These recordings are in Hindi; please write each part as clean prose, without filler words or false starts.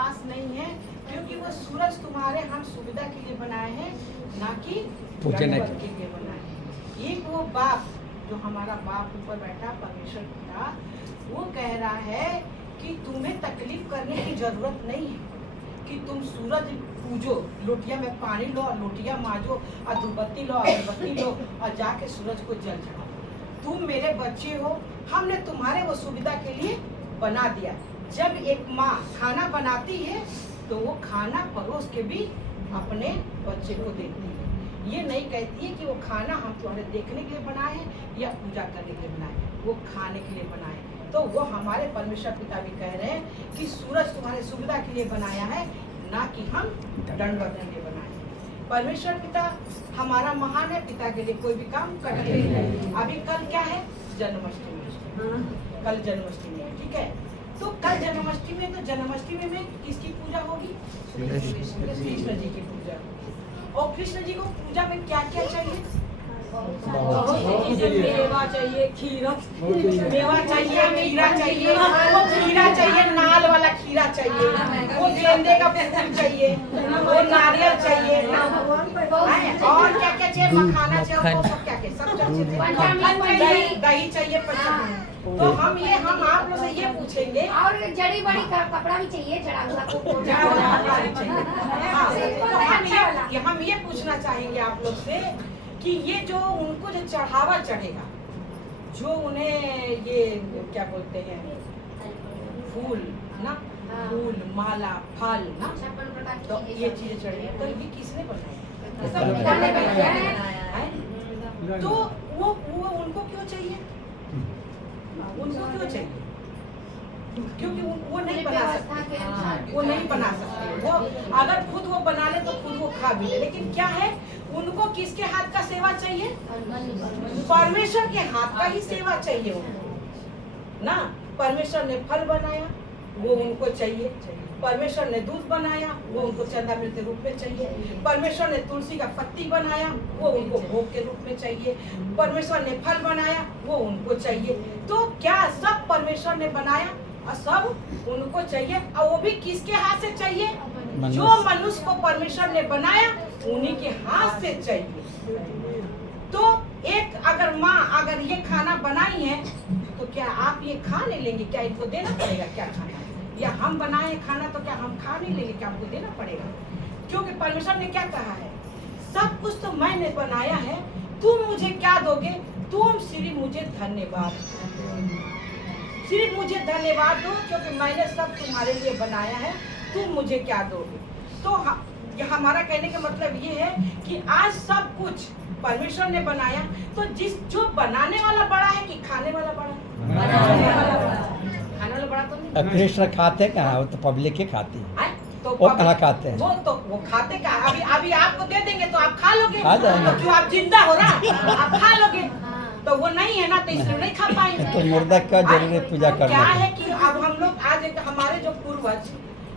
पास नहीं है, क्योंकि वो सूरज तुम्हारे हम सुविधा के लिए बनाए हैं, ना कि दंडवत के लिए बनाए हैं। एक वो बाप जो हमारा बाप ऊपर बैठा परमेश्वर पिता, वो कह रहा है कि तुम्हें तकलीफ करने की जरूरत नहीं है कि तुम सूरज पूजो, लोटिया में पानी लो और लोटिया मांजो और धूपबत्ती लो, अगरबत्ती लो और जाके सूरज को जल चढ़ाओ। तुम मेरे बच्चे हो, हमने तुम्हारे वो सुविधा के लिए बना दिया। जब एक माँ खाना बनाती है तो वो खाना परोस के भी अपने बच्चे को देती है। ये नहीं कहती है कि वो खाना हम तुम्हारे देखने के लिए बनाए हैं या पूजा करने के लिए बनाए, वो खाने के लिए बनाए। तो वो हमारे परमेश्वर पिता भी कह रहे हैं कि सूरज तुम्हारे सुविधा के लिए बनाया है, ना कि हम दंडवत के लिए बनाए। परमेश्वर पिता हमारा महान है, पिता के लिए कोई भी काम करते हैं। अभी कल क्या है? जन्माष्टमी। कल जन्माष्टमी है, ठीक है। तो कल जन्माष्टमी है, तो जन्माष्टमी में किसकी पूजा होगी? कृष्ण जी की पूजा। और कृष्ण जी को पूजा में क्या क्या चाहिए? मेवा चाहिए, खीरा, मेवा चाहिए, खीरा चाहिए, वो खीरा चाहिए, नाल वाला खीरा चाहिए, वो गेंदे का फूल चाहिए, वो नारियल चाहिए, और क्या क्या चाहिए? मखाना चाहिए, वो सब क्या क्या सब चाहिए, दही चाहिए, तो हम आप लोग से ये पूछेंगे, और जड़ी बड़ी कपड़ा भी चाहिए, जड़ा हुआ कपड़ा भी चाहिए। हम ये पूछना चाहेंगे आप लोग से कि ये जो उनको जो चढ़ावा चढ़ेगा, जो उन्हें ये क्या बोलते हैं, फूल ना, फूल, माला, फल ना, तो ये चीजें चढ़ेगी, तो ये किसने बनाया? तो वो उनको क्यों चाहिए? उनको क्यों चाहिए? क्योंकि वो नहीं बना सकते, वो नहीं बना सकते। वो अगर खुद वो बना ले तो खुद वो खा भी ले, लेकिन क्या है, उनको किसके हाथ का सेवा चाहिए? परमेश्वर के हाथ का ही सेवा चाहिए उनको ना। परमेश्वर ने फल बनाया, वो उनको चाहिए। परमेश्वर ने दूध बनाया, वो उनको चंदा मिलते रूप में चाहिए। परमेश्वर ने तुलसी का पत्ती बनाया, वो उनको भोग के रूप में चाहिए। परमेश्वर ने फल बनाया, वो उनको चाहिए। तो क्या सब परमेश्वर ने बनाया और सब उनको चाहिए, और वो भी किसके हाथ से चाहिए? जो मनुष्य को परमेश्वर ने बनाया उन्हीं के हाथ से चाहिए। तो एक अगर माँ अगर ये खाना बनाई है, तो क्या आप ये खा नहीं लेंगे? क्या इनको देना पड़ेगा क्या खाना? या हम बनाए खाना तो क्या हम खा नहीं लेंगे? क्या हमको देना पड़ेगा? क्योंकि परमेश्वर ने क्या कहा है, सब कुछ तो मैंने बनाया है, तुम मुझे क्या दोगे? तुम सिर्फ मुझे धन्यवाद, सिर्फ मुझे धन्यवाद दो, क्योंकि मैंने सब तुम्हारे लिए बनाया है, तुम मुझे क्या दोगे? तो हमारा कहने का मतलब ये है कि आज सब कुछ परमेश्वर ने बनाया, तो जो बनाने वाला बड़ा है कि खाने वाला बड़ा है? खाने वाला बड़ा तो नहीं। कृष्ण खाते कहाँ? वो तो पब्लिक ही खाती है। तो वो कहाँ खाते हैं? वो खाते कहाँ? अभी आपको दे देंगे तो आप खा लोगे। खा जाएंगे। क्यों? आप जिंदा हो ना, आप खा लोगे। तो वो नहीं है ना, तो इसलिए नहीं खा पाएंगे। तो मुर्दा का जरूरत पूजा करना क्या है कि अब हम लोग आज हमारे जो पूर्वज,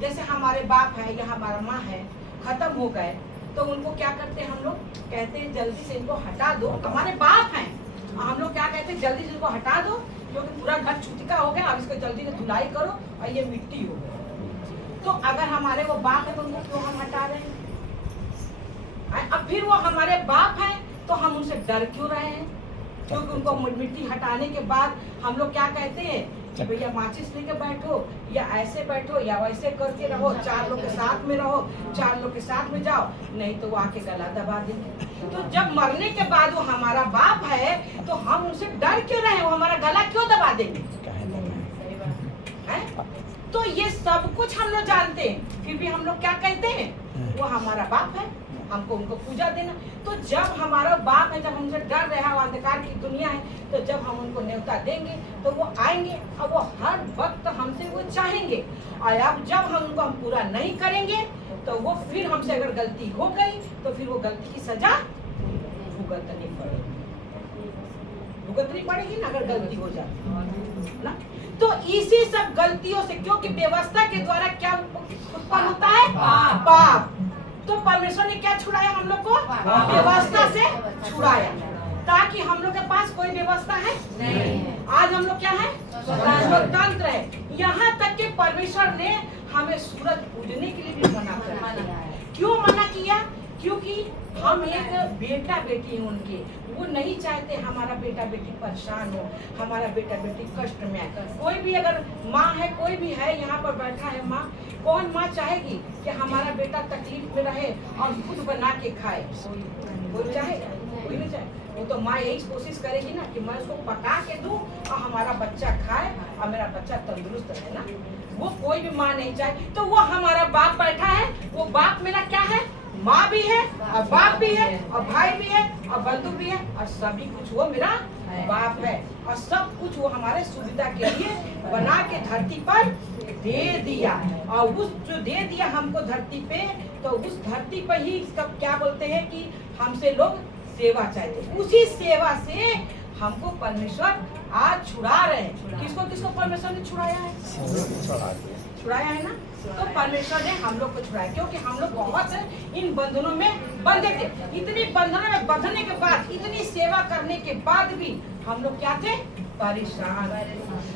जैसे हमारे बाप है या हमारा माँ है, खत्म हो गए, तो उनको क्या करते हैं हम लोग? कहते हैं जल्दी से इनको हटा दो। हमारे बाप हैं, हम लोग क्या कहते हैं? जल्दी से इनको हटा दो, क्योंकि पूरा घर चुटका हो गया, अब इसको जल्दी से धुलाई करो और ये मिट्टी हो गई। तो अगर हमारे वो बाप है तो उनको क्यों हम हटा रहे हैं? अब फिर वो हमारे बाप है तो हम उनसे डर क्यों रहे हैं? क्योंकि उनको मिट्टी हटाने के बाद हम लोग क्या कहते हैं कि भैया माचिस लेके बैठो, या ऐसे बैठो, या वैसे करके रहो, 4 लोग के साथ में रहो, 4 लोग के साथ में जाओ, नहीं तो वो आके गला दबा देंगे। तो जब मरने के बाद वो हमारा बाप है तो हम उनसे डर क्यों रहे? वो हमारा गला क्यों दबा देंगे? तो ये सब कुछ हम लोग जानते हैं, फिर भी हम लोग क्या कहते हैं? वो हमारा बाप है, हमको उनको पूजा देना। तो जब हमारा बाप है, जब हमसे डर रहा है, अंधकार की दुनिया है, तो जब हम उनको न्योता देंगे तो वो आएंगे और वो हर वक्त हमसे वो चाहेंगे। और अब जब हम उनको पूरा नहीं करेंगे तो वो फिर हमसे अगर गलती हो गई तो फिर वो गलती की सजा भुगतनी पड़ेगी, भुगतनी पड़ेगी ना अगर गलती हो जाए ना। तो इसी सब गलतियों से, क्योंकि व्यवस्था के द्वारा क्या उत्पन्न होता है? पाप। तो परमेश्वर ने क्या छुड़ाया हम लोग को? व्यवस्था से छुड़ाया, ताकि हम लोग लोग के पास कोई व्यवस्था है नहीं है। आज हम लोग क्या है स्वतंत्र है। यहाँ तक के परमेश्वर ने हमें सूरज पूजने के लिए भी मना किया। क्यों मना किया? क्योंकि हम एक बेटा बेटी हैं उनके, वो नहीं चाहते हमारा बेटा बेटी परेशान हो, हमारा बेटा बेटी कष्ट में आए। कोई भी अगर माँ है, कोई भी है यहाँ पर बैठा है माँ, कौन माँ चाहेगी कि हमारा बेटा तकलीफ में रहे और खुद बना के खाए? कोई चाहेगा? कोई नहीं चाहे। वो तो माँ यही कोशिश करेगी ना कि मैं उसको पका के दूं और हमारा बच्चा खाए और मेरा बच्चा तंदुरुस्त रहे ना। वो कोई भी माँ नहीं चाहे। तो वो हमारा बाप बैठा है, वो बाप मेरा क्या है? माँ भी है और बाप भी है और भाई भी है और बंधु भी है और सभी कुछ वो मेरा बाप है। और सब कुछ वो हमारे सुविधा के लिए बना के धरती पर दे दिया। और उस जो दे दिया हमको धरती पे, तो उस धरती पर ही सब क्या बोलते हैं कि हमसे लोग सेवा चाहते। उसी सेवा से हमको परमेश्वर आज छुड़ा रहे हैं। किसको किसको परमेश्वर ने छुड़ाया है? छुड़ाया है ना। तो परमेश्वर ने हम लोग को छुड़ाया, क्योंकि हम लोग बहुत इन बंधनों में बंधे थे। इतनी बंधनों में बंधने के बाद, इतनी सेवा करने के बाद भी हम लोग क्या थे? परेशान।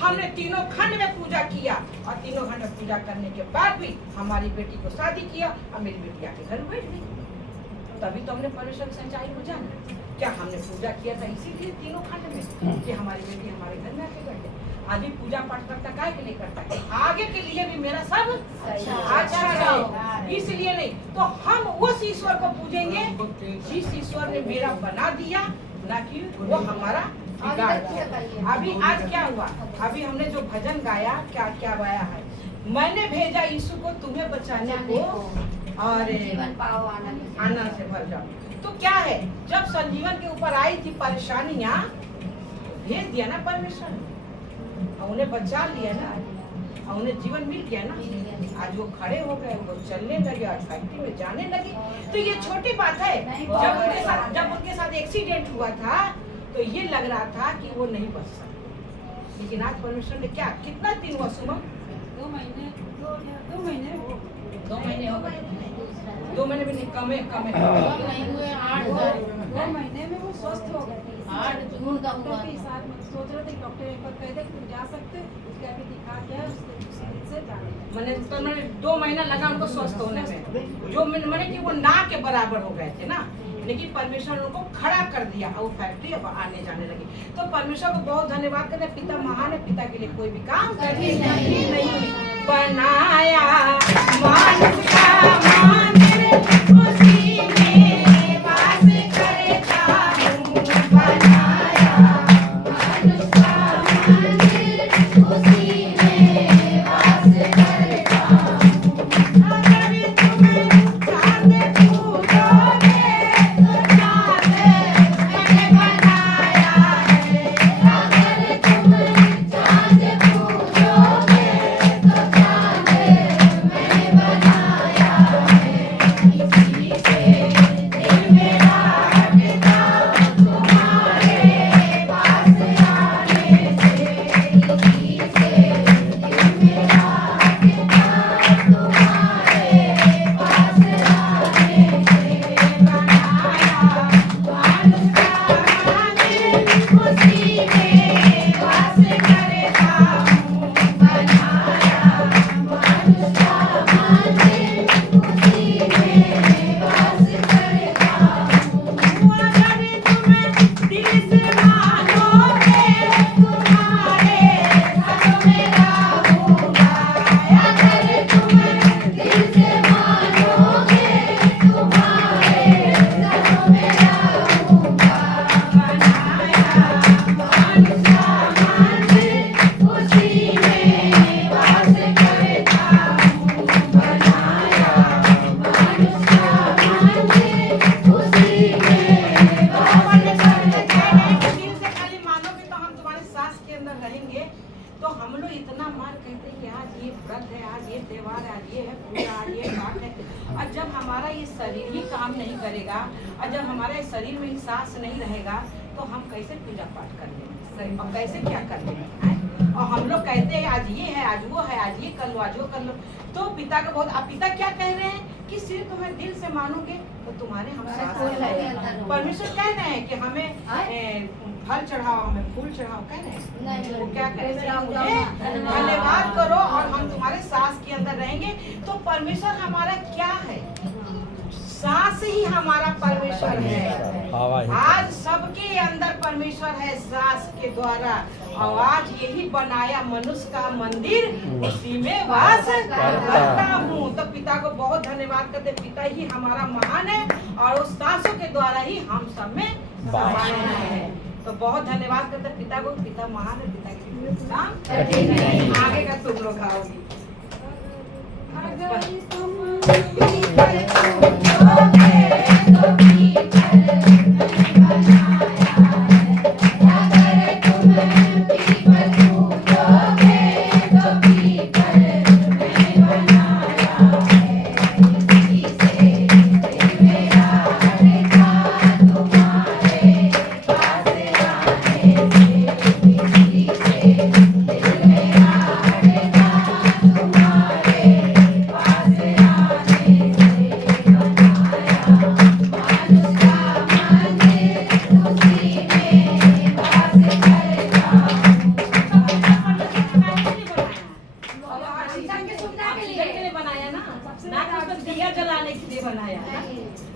हमने तीनों खंड में पूजा किया और तीनों खंड में पूजा करने के बाद भी हमारी बेटी को शादी किया और मेरी बेटी आके घर बैठ गई। तभी तो हमने परमेश्वर की सच्चाई को जाना। क्या हमने पूजा किया था इसीलिए तीनों खंड में कि हमारी बेटी हमारे घर में आके बैठे? आदमी पूजा पाठ करता काहे के लिए करता है? आगे के लिए भी मेरा सब अच्छा रहे, इसलिए नहीं। तो हम उस ईश्वर को पूजेंगे जिस ईश्वर ने मेरा बना दिया, ना कि वो हमारा बिगाड़ दिया। अभी आज क्या हुआ? अभी हमने जो भजन गाया, क्या क्या गाया है? मैंने भेजा यीशु को तुम्हें बचाने को और जीवन पाओ आनंद से भर जाओ। तो क्या है, जब संजीवन के ऊपर आई थी परेशानियां, भेज दिया ना परमेश्वर ने और उन्हें बचा लिया ना और उन्हें जीवन मिल गया ना। आज वो खड़े हो गए, वो चलने लगे और फैक्ट्री में जाने लगे। तो ये छोटी बात है। जब उनके साथ एक्सीडेंट हुआ था तो ये लग रहा था कि वो नहीं बच सकते, लेकिन आज परमेश्वर ने क्या, कितना दिन हुआ सुमन? 2 महीने हो गए। 2 महीने भी नहीं, कमे 2 महीने में वो स्वस्थ हो गए। 8 जून का हुआ डॉक्टर के साथ सोच रहे थे, डॉक्टर एक बार कह दे तुम जा सकते, उसके अभी दिखा के उसके दूसरे दिन से जाने। मैंने 2 महीना लगा उनको स्वस्थ होने में, जो मैंने कि वो ना के बराबर हो गए थे ना, लेकिन परमेश्वर ने उनको खड़ा कर दिया और फैक्ट्री अब आने जाने लगी। तो परमेश्वर को बहुत धन्यवाद करते। पिता महान है, पिता के लिए कोई भी काम करते नहीं। बनाया मानुष का मंदिर, उसी में वास करता हूँ। बनाया मानुष का मंदिर, उसी में वास करता हूँ। अगर तुम्हें चांद पूजोगे तो चांद मैंने बनाया है। अगर तुम चाँद पूजोगे तो चाँद मैंने बनाया है। इसी से दिल मेरा हटता तुम्हारे पास आने से। इसी से दिल मेरा हटता तुम्हारे पास आने से। बनाया मानुष का मंदिर, उसी में वास करता हूँ। बनाया मानुष का मंदिर, उसी में वास करता हूँ। अगर तुम्हें दिल से मानोगे तुम्हारे संग में रहूँगा। अगर तुम दिल से मानोगे तुम्हारे संग में रहूँगा। बनाया मानुष का मंदिर, उसी में वास करता हूँ। बनाया मानुष का मंदिर, उसी में वास करता हूँ। दिल से खाली मानोगे तो हम तुम्हारे सांस के अंदर रहेंगे। तो हम लोग इतना मार कहते हैं कि आज ये व्रत है, आज ये त्योहार है, आज ये है पूजा, आज ये पाठ है। और जब हमारा ये शरीर ही काम नहीं करेगा और जब हमारे शरीर में ही सांस नहीं रहेगा तो हम कैसे पूजा पाठ कर लेंगे और कैसे क्या कर लेंगे? और हम लोग कहते हैं आज ये है, आज वो है, आज ये कर लो, आज वो कर लो। तो पिता का बहुत, अब पिता क्या कह रहे हैं कि सिर्फ तुम्हें दिल से मानोगे तो तुम्हारे हम सांस कोई लेंगे। नहीं अंदर होगा। परमेश्वर कह रहे हैं कि हमें फल चढ़ाओ हमें फूल चढ़ाओ कह रहे हैं नहीं वो क्या करें मेरा मुझे धन्यवाद धन्यवाद करो और हम तुम्हारे सांस के अंदर रहेंगे। तो परमेश्वर हमारा क्या है? सांस ही हमारा परमेश्वर है। हवा ही आज सबके अंदर परमेश्वर है सांस के द्वारा। और आज यही बनाया मनुष्य का मंदिर, उसी में वास करता हूँ। तो पिता को बहुत धन्यवाद करते, पिता ही हमारा महान है और उस सांसों के द्वारा ही हम सब में समाये हैं। तो बहुत धन्यवाद करते पिता को, पिता महान है, पिता की नाम कठिन नहीं। आगे का तुम लोग आओगी। अगर तुम पीपल पूजोगे तो पीपल नहीं बनाया है। अगर तुम पीपल पूजोगे तो पीपल नहीं बनाया है। इसी से दिल मेरा हटता तुम्हारे पास आने से। इसी से दिल मेरा हटता तुम्हारे पास आने से। बनाया मानुष का मंदिर, उसी में वास करता ऑक्सीजन की सुविधा के लिए बनाया ना, ना कि उसको दिया जलाने के लिए बनाया ना।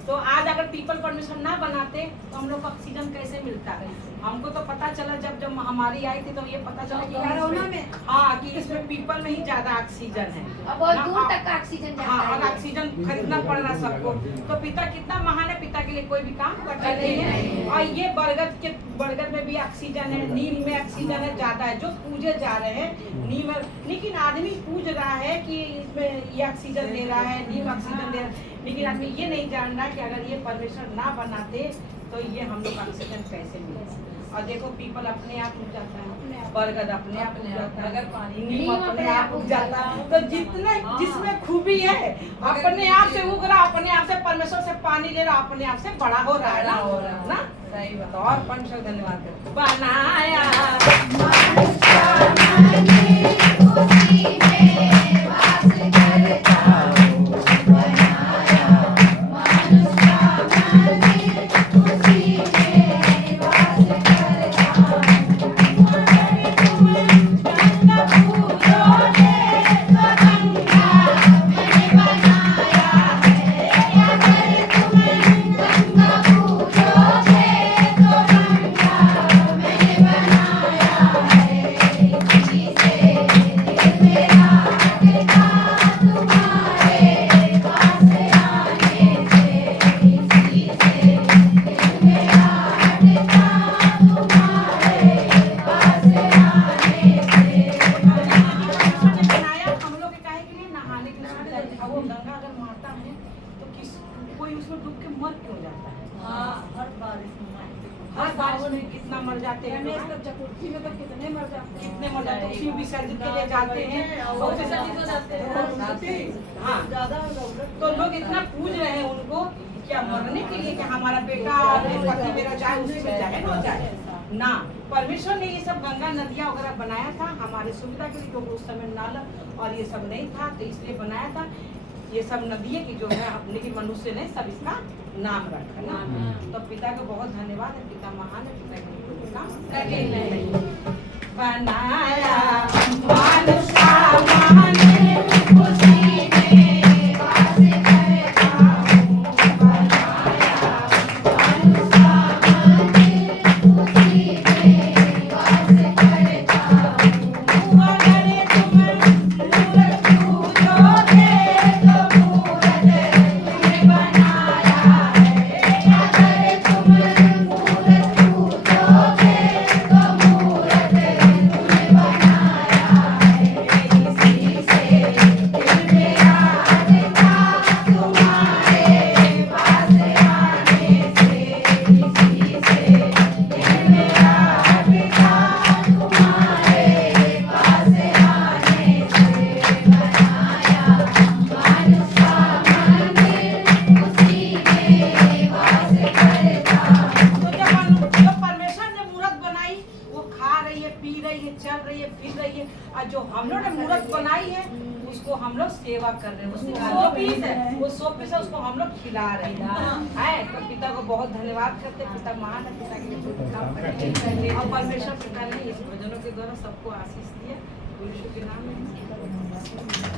तो आज अगर पीपल परमिशन ना बनाते तो हम लोग को ऑक्सीजन कैसे मिलता है? हमको तो पता चला जब महामारी आई थी तो ये पता चला कि कोरोना में हाँ कि इसमें पीपल में ही ज्यादा ऑक्सीजन है। अब बहुत दूर तक का ऑक्सीजन जाता हाँ और है। ऑक्सीजन खरीदना पड़ रहा सबको। तो पिता कितना महान है, पिता के लिए कोई भी काम करता नहीं है। और ये बरगद में भी ऑक्सीजन है, नीम में ऑक्सीजन है ज्यादा है, जो पूजे जा रहे हैं नीम। लेकिन आदमी पूज रहा है कि इसमें ये ऑक्सीजन दे रहा है, नीम ऑक्सीजन दे रहा है, लेकिन आदमी ये नहीं जान रहा कि अगर ये परमेश्वर ना बनाते तो ये हम लोग ऑक्सीजन कैसे मिले। और देखो पीपल अपने आप उग जाता है, बरगद अपने आप उग जाता है, नीम अपने आप उग जाता है। तो जितने जिसमें खूबी है अपने आप से उग रहा, अपने आप से परमेश्वर से पानी ले रहा, अपने आप से बड़ा हो रहा है ना। सही बात। और परमेश्वर धन्यवाद करते बनाया मानुष का मंदिर, उसी में वास करता हूँ। बनाया मानुष का मंदिर, उसी में वास करता हूँ। अगर तुम गंगा पूजोगे तो गंगा मैंने बनाया है। अगर तुम गंगा पूजोगे तो गंगा मैंने बनाया है। इसी से दिल मेरा हटता तुम्हारे पास आने से। इसी से दिल मेरा हटता तुम्हारे पास आने से। बनाया हम लोग के काहे के लिए नहाने के लिए। अब वो गंगा अगर मारता है तो कोई उसमें डूब के मर क्यों जाता है? हर बारिश में कितना मर जाते हैं रमेश लोग। तो चतुर्थी में तो कितने मर जाते हैं। कितने मर जाते हैं, उसी विसर्जित के लिए जाते हैं और विसर्जित हो जाते हैं। हाँ तो लोग इतना पूज रहे हैं उनको क्या मरने के लिए कि हमारा बेटा पति मेरा जाए उससे जाए ना जाए ना। परमेश्वर ने ये सब गंगा नदियाँ वगैरह बनाया था हमारी सुविधा के लिए, क्योंकि उस समय नाला और ये सब नहीं था तो इसलिए बनाया था। ये सब नदियाँ की जो है लेकिन मनुष्य ने सब इसका नाम रखा ना। तो पिता को बहुत धन्यवाद है, पिता महान है, पिता के लिए कोई काम कठिन नहीं। बनाया मानुष का मंदिर, उसी में वास करता हूँ। बनाया मानुष का मंदिर, उसी में वास करता हूँ। अगर तुम मूरत पूजोगे तो मूरत मैंने बनाया है। अगर तुम मूरत पूजोगे तो मूरत मैंने बनाया रही है, चल रही है, फिर रही है, और जो हम लोग ने मूर्त बनाई है उसको हम लोग सेवा कर रहे हैं, उसको 100 पीस है, वो 100 पीस है, उसको हम लोग खिला रहे हैं। तो पिता को बहुत धन्यवाद करते हैं, पिता महान है, पिता के लिए काम करें और परमेश्वर पिता ने इस भजनों के द्वारा सबको आशीष दिया। यीशु के नाम में